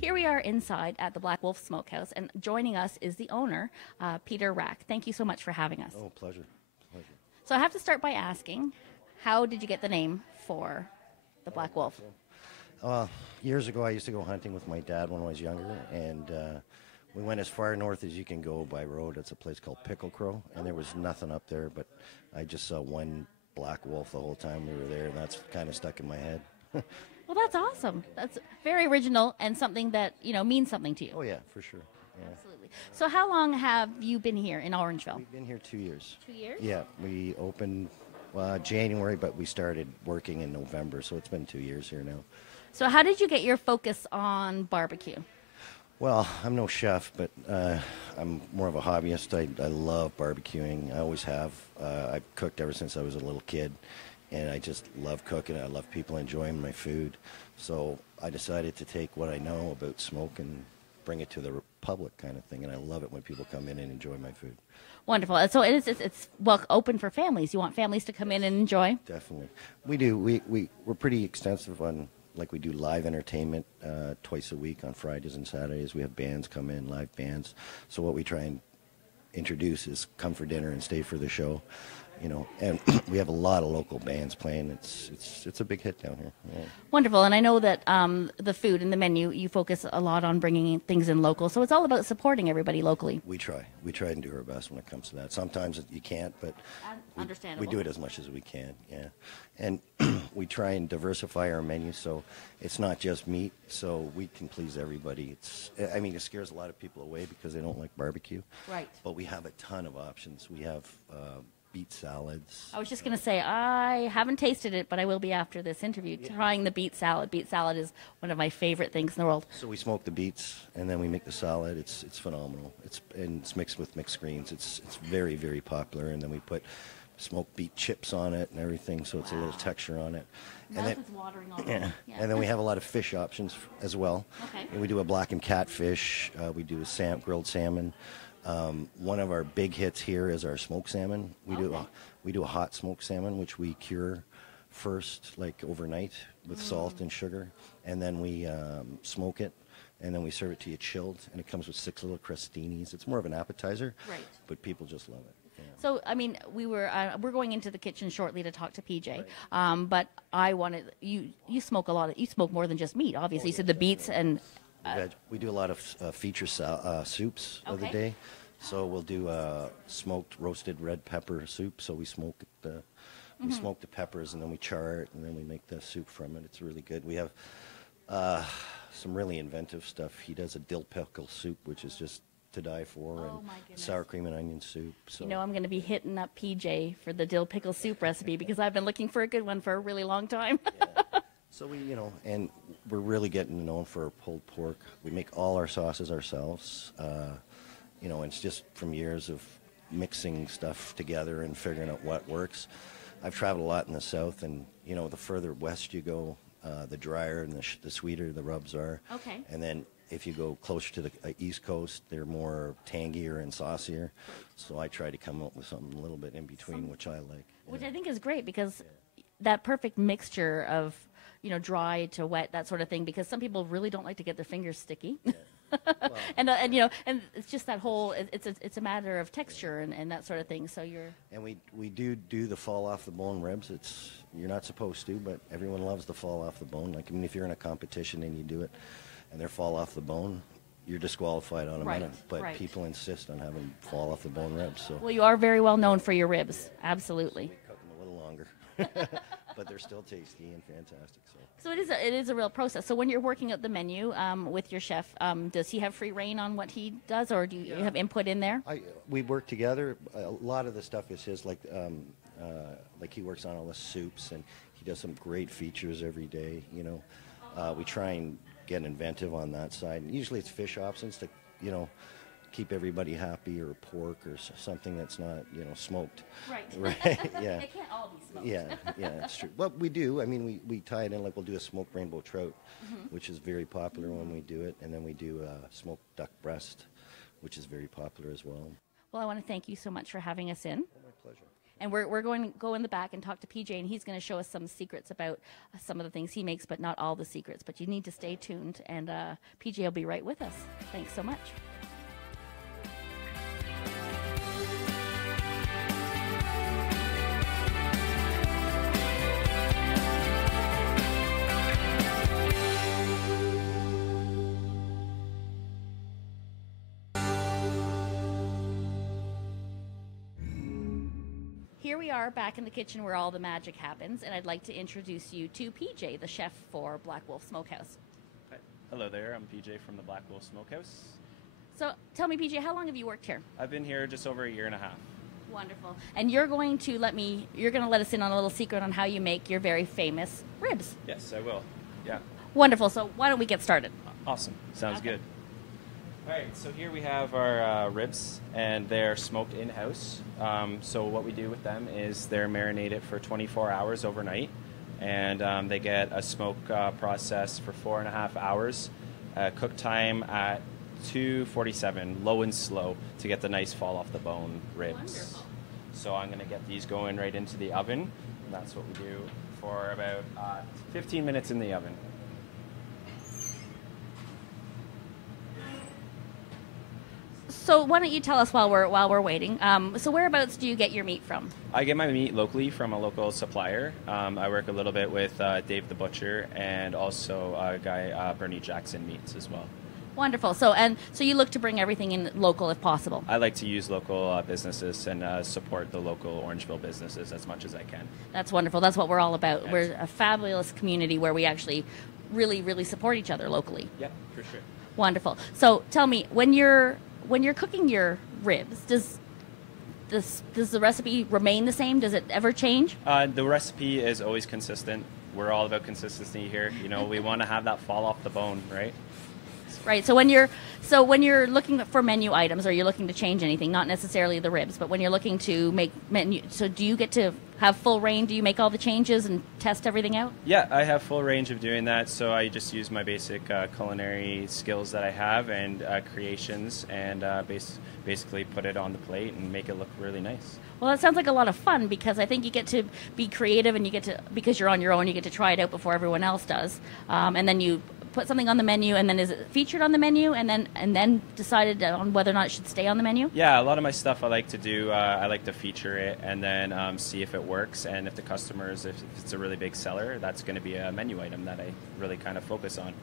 Here we are inside at the Black Wolf Smokehouse, and joining us is the owner, Peter Rack. Thank you so much for having us. Oh, pleasure. Pleasure. So I have to start by asking, how did you get the name for the Black Wolf? Years ago, I used to go hunting with my dad when I was younger, and we went as far north as you can go by road. It's a place called Pickle Crow, and there was nothing up there, but I just saw one black wolf the whole time we were there, and that's kind of stuck in my head. Well, that's awesome. That's very original and something that, means something to you. Oh, yeah, for sure. Yeah. Absolutely. So how long have you been here in Orangeville? We've been here 2 years. 2 years? Yeah, we opened January, but we started working in November, so it's been 2 years here now. So how did you get your focus on barbecue? Well, I'm no chef, but I'm more of a hobbyist. I love barbecuing. I always have. I've cooked ever since I was a little kid, and I just love cooking. I love people enjoying my food. So I decided to take what I know about smoke and bring it to the public kind of thing, and I love it when people come in and enjoy my food. Wonderful. So it's well open for families. You want families to come in and enjoy? Definitely. We do. We're pretty extensive on, like, we do live entertainment twice a week on Fridays and Saturdays. We have bands come in, live bands. So what we try and introduce is come for dinner and stay for the show, and we have a lot of local bands playing. It's a big hit down here. Yeah. Wonderful. And I know that the food and the menu, you focus a lot on bringing things in local. So it's all about supporting everybody locally. We try and do our best when it comes to that. Sometimes you can't, but Understandable. we do it as much as we can, yeah. And we try and diversify our menu so it's not just meat, so we can please everybody. It scares a lot of people away because they don't like barbecue. Right. But we have a ton of options. We have Beet Salads. I was just going to say, I haven't tasted it, but I will be after this interview trying the Beet Salad. Beet Salad is one of my favorite things in the world. So we smoke the beets, and then we make the salad. It's phenomenal. It's mixed with mixed greens. It's very, very popular, and then we put smoked beet chips on it and everything, so it's a little texture on it. Mouth is watering already. Yeah. And then we have a lot of fish options as well. Okay. And we do a blackened catfish. We do a grilled salmon. One of our big hits here is our smoked salmon. We do a hot smoked salmon, which we cure first, like overnight, with salt and sugar, and then we smoke it, and then we serve it to you chilled, and it comes with 6 little crostinis. It's more of an appetizer, Right. but people just love it. Yeah. So, we're going into the kitchen shortly to talk to PJ, but I wanted, you smoke a lot, you smoke more than just meat, obviously. You said the beets and... We do a lot of feature soups of the Okay. day. So we'll do smoked roasted red pepper soup. So we smoke we smoke the peppers, and then we char it, and then we make the soup from it. It's really good. We have some really inventive stuff. He does a dill pickle soup, which is just to die for, Oh, and my goodness. sour cream and onion soup. So I'm going to be hitting up PJ for the dill pickle soup recipe because I've been looking for a good one for a really long time. yeah. So and we're really getting known for our pulled pork. We make all our sauces ourselves. And it's just from years of mixing stuff together and figuring out what works. I've traveled a lot in the South, and the further west you go, the drier and the sweeter the rubs are. Okay. And then if you go closer to the East Coast, they're more tangier and saucier. So I try to come up with something a little bit in between, which I like. Which I think is great because that perfect mixture of, dry to wet, that sort of thing, because some people really don't like to get their fingers sticky. Yeah. Well, and it's just that whole, it's a matter of texture and that sort of thing. So And we do the fall off the bone ribs. You're not supposed to, but everyone loves the fall off the bone. Like, if you're in a competition and you do it and they're fall off the bone, you're disqualified on a minute. But people insist on having fall off the bone ribs. So well, you are very well known for your ribs. Absolutely. we cook them a little longer, but they're still tasty and fantastic. So it is a real process. So when you're working out the menu with your chef, does he have free reign on what he does, or do you have input in there? We work together. A lot of the stuff is his. Like he works on all the soups, and he does some great features every day. We try and get inventive on that side. And usually it's fish options to keep everybody happy, or pork, or something that's not smoked. Right. Yeah. It can't all be smoked. Yeah, that's true. Well, we do. We tie it in, like we'll do a smoked rainbow trout, which is very popular when we do it, and then we do smoked duck breast, which is very popular as well. Well, I want to thank you so much for having us in. Oh, my pleasure. And we're going to go in the back and talk to PJ, and he's going to show us some secrets about some of the things he makes, but not all the secrets. But you need to stay tuned, and PJ will be right with us. Thanks so much. Here we are back in the kitchen where all the magic happens, and I'd like to introduce you to PJ, the chef for Black Wolf Smokehouse. Hi. Hello there, I'm PJ from the Black Wolf Smokehouse. So tell me, PJ, how long have you worked here? I've been here just over a year and a half. Wonderful. And you're going to let us in on a little secret on how you make your very famous ribs. Yes, I will. Yeah. Wonderful. So why don't we get started? Awesome. Sounds Okay. good. All right, so here we have our ribs, and they're smoked in-house. So what we do with them is they're marinated for 24 hours overnight, and they get a smoke process for 4.5 hours, cook time at 247, low and slow, to get the nice fall off the bone ribs. Wonderful. So I'm going to get these going right into the oven, and that's what we do for about 15 minutes in the oven. So why don't you tell us while we're waiting? So whereabouts do you get your meat from? I get my meat locally from a local supplier. I work a little bit with Dave the Butcher and also a guy, Bernie Jackson Meats as well. Wonderful. So you look to bring everything in local if possible. I like to use local businesses and support the local Orangeville businesses as much as I can. That's wonderful. That's what we're all about. Yes. We're a fabulous community where we actually really, really support each other locally. Yeah, for sure. Wonderful. So tell me, when you're cooking your ribs, does the recipe remain the same? Does it ever change? The recipe is always consistent. We're all about consistency here. You know, we want to have that fall off the bone, right? Right. So when you're looking for menu items, or you're looking to change anything, not necessarily the ribs, but when you're looking to make menu, so do you get to have full reign? Do you make all the changes and test everything out? Yeah, I have full range of doing that. So I just use my basic culinary skills that I have and creations, and basically put it on the plate and make it look really nice. Well, that sounds like a lot of fun, because I think you get to be creative, and you get to, because you're on your own, you get to try it out before everyone else does, and then you put something on the menu, and then is it featured on the menu, and then decided on whether or not it should stay on the menu? Yeah, a lot of my stuff I like to do, I like to feature it and then see if it works, and if the customers, if it's a really big seller, that's going to be a menu item that I really kind of focus on.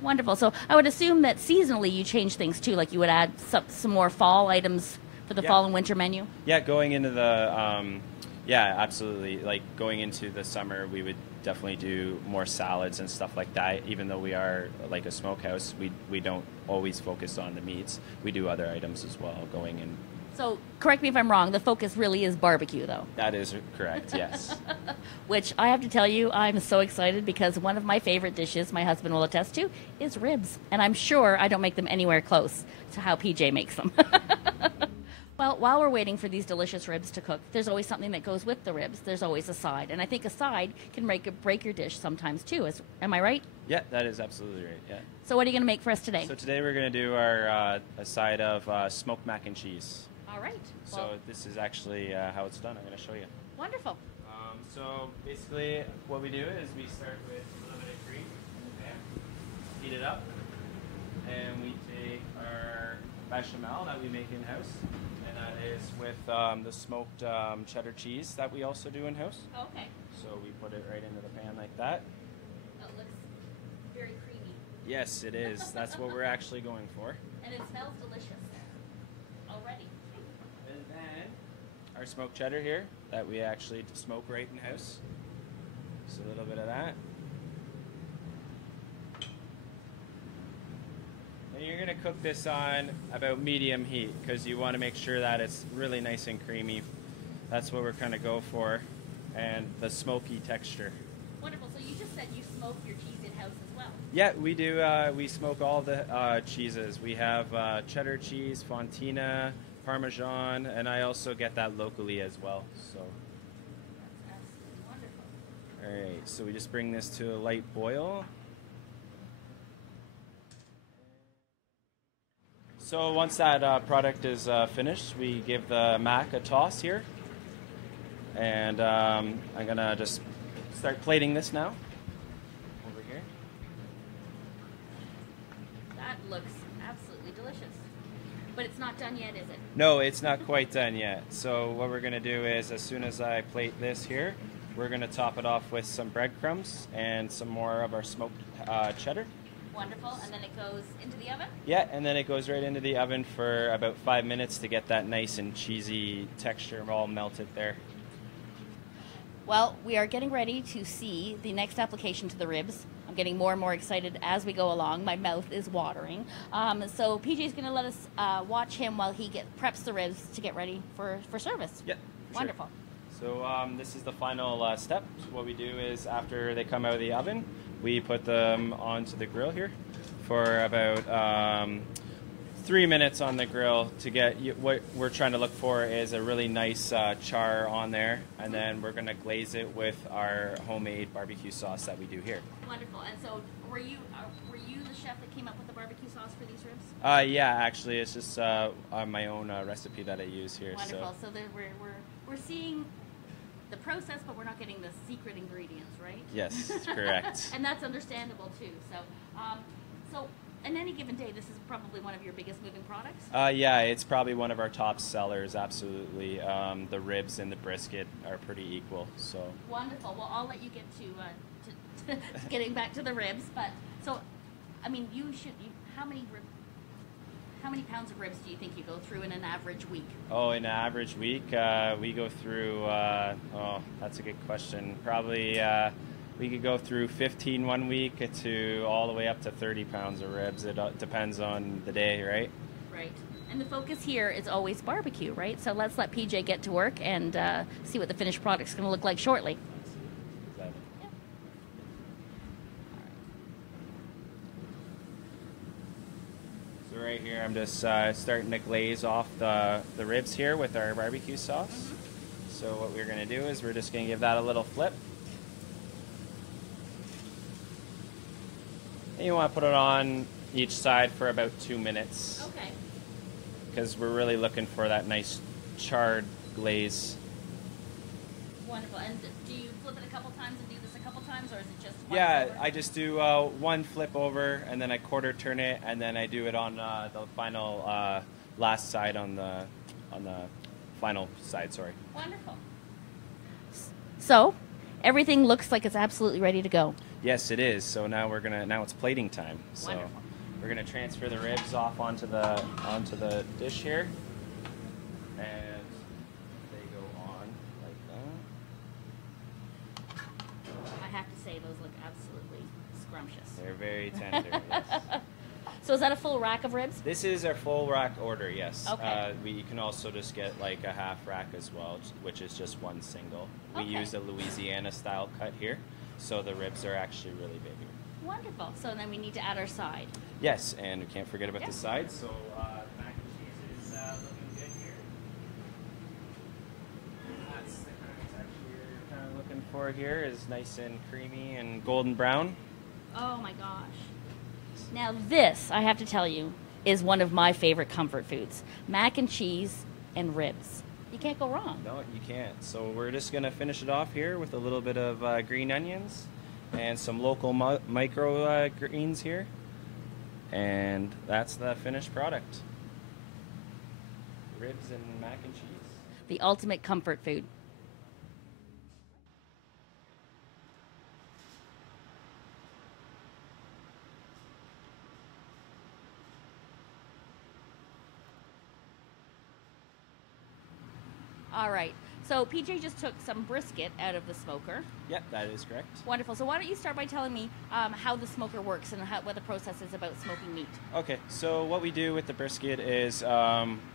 Wonderful. So I would assume that seasonally you change things too, like you would add some more fall items for the fall and winter menu? Yeah, going into the, yeah, absolutely. Like going into the summer, we would definitely do more salads and stuff like that. Even though we are like a smokehouse, we don't always focus on the meats. We do other items as well going in. So correct me if I'm wrong, the focus really is barbecue though. That is correct, yes. Which I have to tell you, I'm so excited, because one of my favorite dishes, my husband will attest to, is ribs. And I'm sure I don't make them anywhere close to how PJ makes them. Well, while we're waiting for these delicious ribs to cook, there's always something that goes with the ribs. There's always a side. And I think a side can break your dish sometimes too. Am I right? Yeah, that is absolutely right, yeah. So what are you going to make for us today? So today we're going to do our a side of smoked mac and cheese. All right. So Well, this is actually how it's done. I'm going to show you. wonderful. So basically what we do is we start with a little bit of cream in the pan, heat it up, and we take our bechamel that we make in-house, and that is with the smoked cheddar cheese that we also do in-house. Okay. So we put it right into the pan like that. That looks very creamy. Yes, it is. That's what we're actually going for. And it smells delicious already. And then our smoked cheddar here that we actually smoke right in-house. Just a little bit of that. And you're going to cook this on about medium heat because you want to make sure that it's really nice and creamy. That's what we're going to go for, and the smoky texture. Wonderful. So you just said you smoke your cheese in-house as well. Yeah, we do. We smoke all the cheeses. We have cheddar cheese, fontina, Parmesan, and I also get that locally as well. So, That's absolutely wonderful. all right. So we just bring this to a light boil. So once that product is finished, we give the mac a toss here. And I'm going to just start plating this now. Over here. That looks absolutely delicious. But it's not done yet, is it? No, it's not quite done yet. So what we're going to do is, as soon as I plate this here, we're going to top it off with some breadcrumbs and some more of our smoked cheddar. Wonderful. And then it goes into the oven? Yeah, and then it goes right into the oven for about 5 minutes to get that nice and cheesy texture all melted there. Well, we are getting ready to see the next application to the ribs. I'm getting more and more excited as we go along. My mouth is watering. So PJ's going to let us watch him while he preps the ribs to get ready for service. Yeah, wonderful. Sure. So this is the final step. What we do is, after they come out of the oven, we put them onto the grill here for about 3 minutes on the grill to get what we're trying to look for is a really nice char on there, and then we're going to glaze it with our homemade barbecue sauce that we do here. Wonderful. And so were you the chef that came up with the barbecue sauce for these ribs? Yeah, actually, it's just my own recipe that I use here. Wonderful. So we're seeing the process, but we're not getting the secret ingredients, right? Yes, correct. And that's understandable too. So on any given day, this is probably one of your biggest moving products? Yeah, it's probably one of our top sellers, absolutely. The ribs and the brisket are pretty equal. So wonderful. Well, I'll let you get to getting back to the ribs. But so, I mean, how many pounds of ribs do you think you go through in an average week? Oh, in an average week, we go through, that's a good question. Probably we could go through 15 one week to all the way up to 30 pounds of ribs. It depends on the day, right? Right. And the focus here is always barbecue, right? So let's let PJ get to work and see what the finished product's going to look like shortly. Right here, I'm just starting to glaze off the ribs here with our barbecue sauce. Mm-hmm. So what we're going to do is we're just going to give that a little flip. And you want to put it on each side for about 2 minutes. Okay. Because we're really looking for that nice charred glaze. Wonderful. And do you flip it a couple times and do this a couple times, or is it just one? Yeah, I just do one flip over, and then I quarter turn it, and then I do it on the final last side on the final side. Sorry. Wonderful. So everything looks like it's absolutely ready to go. Yes, it is. So now it's plating time. So wonderful. We're gonna transfer the ribs off onto the dish here, and they go on like that. I have to say, those look absolutely scrumptious. They're very tender. Yes. So is that a full rack of ribs? This is our full rack order. Yes. Okay. We can also just get like a half rack as well, which is just one single. We Okay. use a Louisiana style cut here, so the ribs are actually really big here. Wonderful. So then we need to add our side. Yes, and we can't forget about Yeah. the sides. So mac and cheese is looking good here. That's the kind of texture you're kind of looking for here. Is nice and creamy and golden brown. Oh my gosh. Now this, I have to tell you, is one of my favorite comfort foods. Mac and cheese and ribs. You can't go wrong. No, you can't. So we're just going to finish it off here with a little bit of green onions and some local micro greens here. And that's the finished product. Ribs and mac and cheese. The ultimate comfort food. All right. So PJ just took some brisket out of the smoker. Yep, that is correct. Wonderful. So why don't you start by telling me how the smoker works and what the process is about smoking meat? Okay, so what we do with the brisket is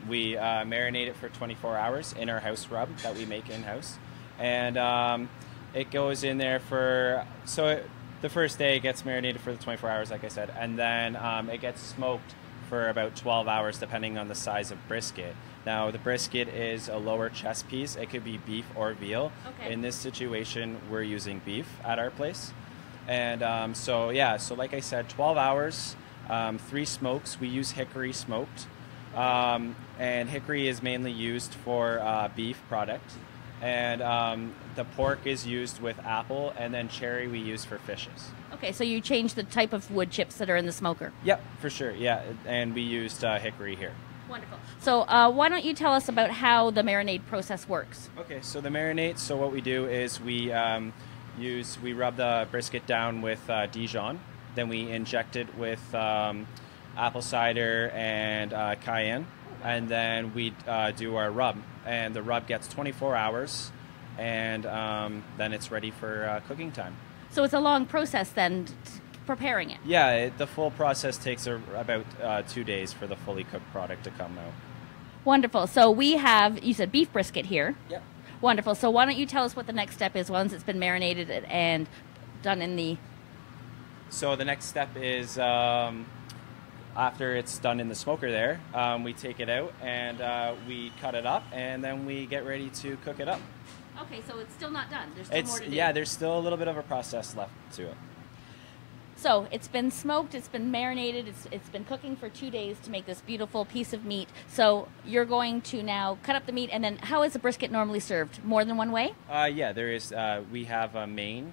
we marinate it for 24 hours in our house rub that we make in-house. And it goes in there the first day it gets marinated for the 24 hours, like I said, and then it gets smoked for about 12 hours depending on the size of brisket. Now, the brisket is a lower chest piece. It could be beef or veal. Okay. In this situation, we're using beef at our place. And so like I said, 12 hours, 3 smokes. We use hickory smoked. And hickory is mainly used for beef product. And the pork is used with apple, and then cherry we use for fishes. Okay, so you change the type of wood chips that are in the smoker. Yep, for sure. Yeah, and we used hickory here. Wonderful. So why don't you tell us about how the marinade process works? Okay, so the marinade. So what we do is we rub the brisket down with Dijon, then we inject it with apple cider and cayenne, and then we do our rub. And the rub gets 24 hours, and then it's ready for cooking time. So it's a long process then, preparing it. Yeah, the full process takes about 2 days for the fully cooked product to come out. Wonderful. So we have, you said beef brisket here. Yep. Wonderful. So why don't you tell us what the next step is once it's been marinated and done in the... So the next step is after it's done in the smoker there, we take it out and we cut it up, and then we get ready to cook it up. Okay, so it's still not done. There's still more to do. Yeah, there's still a little bit of a process left to it. So it's been smoked, it's been marinated, it's been cooking for 2 days to make this beautiful piece of meat. So you're going to now cut up the meat, and then how is a brisket normally served? More than one way? Yeah, there is. We have a main,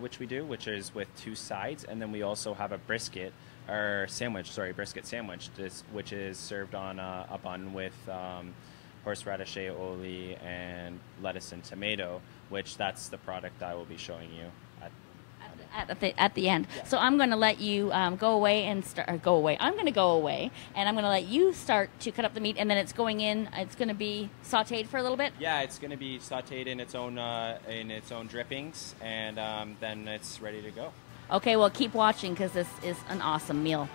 which we do, which is with 2 sides, and then we also have a brisket brisket sandwich, which is served on a bun with horseradish aioli and lettuce and tomato, which that's the product I will be showing you at the end. Yeah. So I'm going to let you go away and go away. I'm going to go away, and I'm going to let you start to cut up the meat, and then it's going in. It's going to be sautéed for a little bit. Yeah, it's going to be sautéed in its own drippings, and then it's ready to go. Okay, well, keep watching because this is an awesome meal.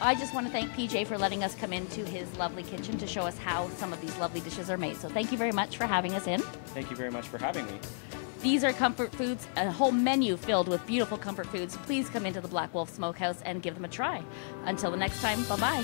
I just want to thank PJ for letting us come into his lovely kitchen to show us how some of these lovely dishes are made. So thank you very much for having us in. Thank you very much for having me. These are comfort foods, a whole menu filled with beautiful comfort foods. Please come into the Black Wolf Smokehouse and give them a try. Until the next time, bye-bye.